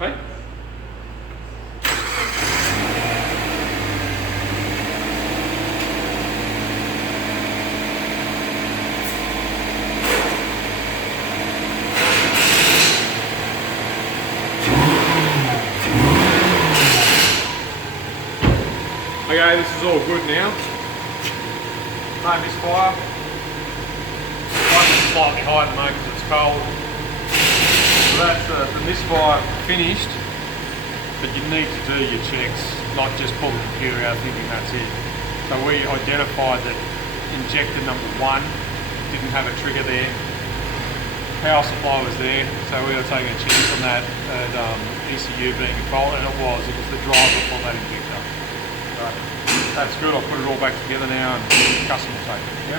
Right? Okay, this is all good now. No misfire. It's slightly high at the moment because it's cold. So that's the misfire finished, but you need to do your checks, not just pull the computer out thinking that's it. So we identified that injector number 1 didn't have a trigger there. Power supply was there, so we were taking a chance on that ECU being involved, and it was the driver for that injector. So that's good. I'll put it all back together now and customer take it. Yeah.